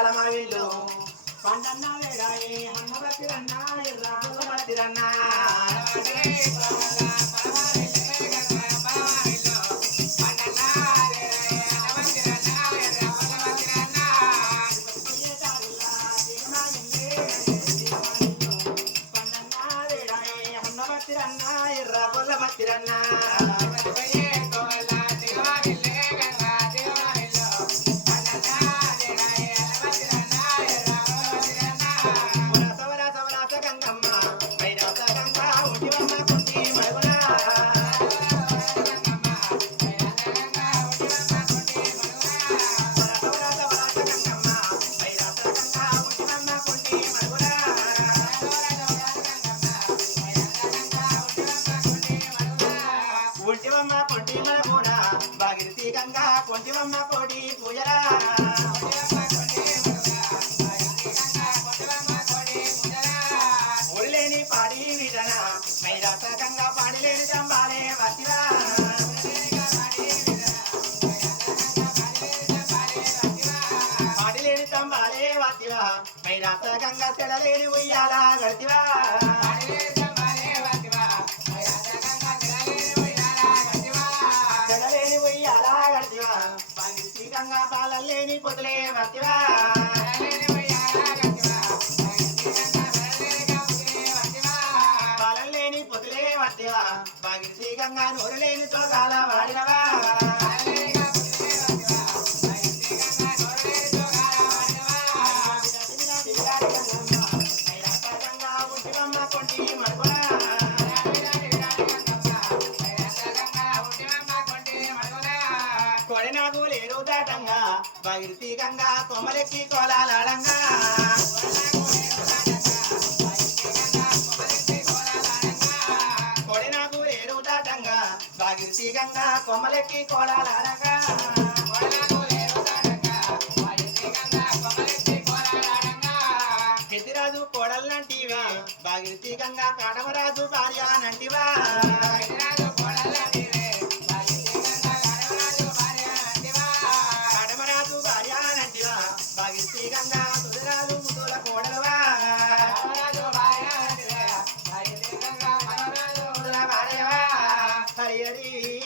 బాలమావిల్లు పండన్న వేడాయి హన్నబతిరన్న ఎర్రాబతిరన్న ఒంటివమ్మ పొట్టి మలబోన భాగీరథి గంగా కొంటివమ్మ కోడి పూజరా ఒళ్ళేని పాడి విజన మైరాస గంగా పాడిలేని జంబాలే వతివా పాడిలేని జంబాలే వతివా మైరాస గంగా సెలలేని ఉయ్యాల గతివా గంగా పాలలేని పొతులే వతివా పాలలేని పొతులే వతివా భాగీరథి గంగా నోరులేని తోగాల వాడినవా గంగా ఉంటివమ్మ కొంటి మడుగురా కొడనాగు లేరు దాటంగా భాగీరథి గంగా కొమ్మలెక్కి కోలాలంగా కొడనాగు లేరు దాటంగా భాగీరథి గంగా కొమ్మలెక్కి కోలాలంగా పెద్దిరాజు కోడల్లంటివా భాగీరథి గంగా కాడమరాజు భార్య నంటివా భాగీరథి గంగా సుధరాజు ముద్దుల కోడలవా హరియడి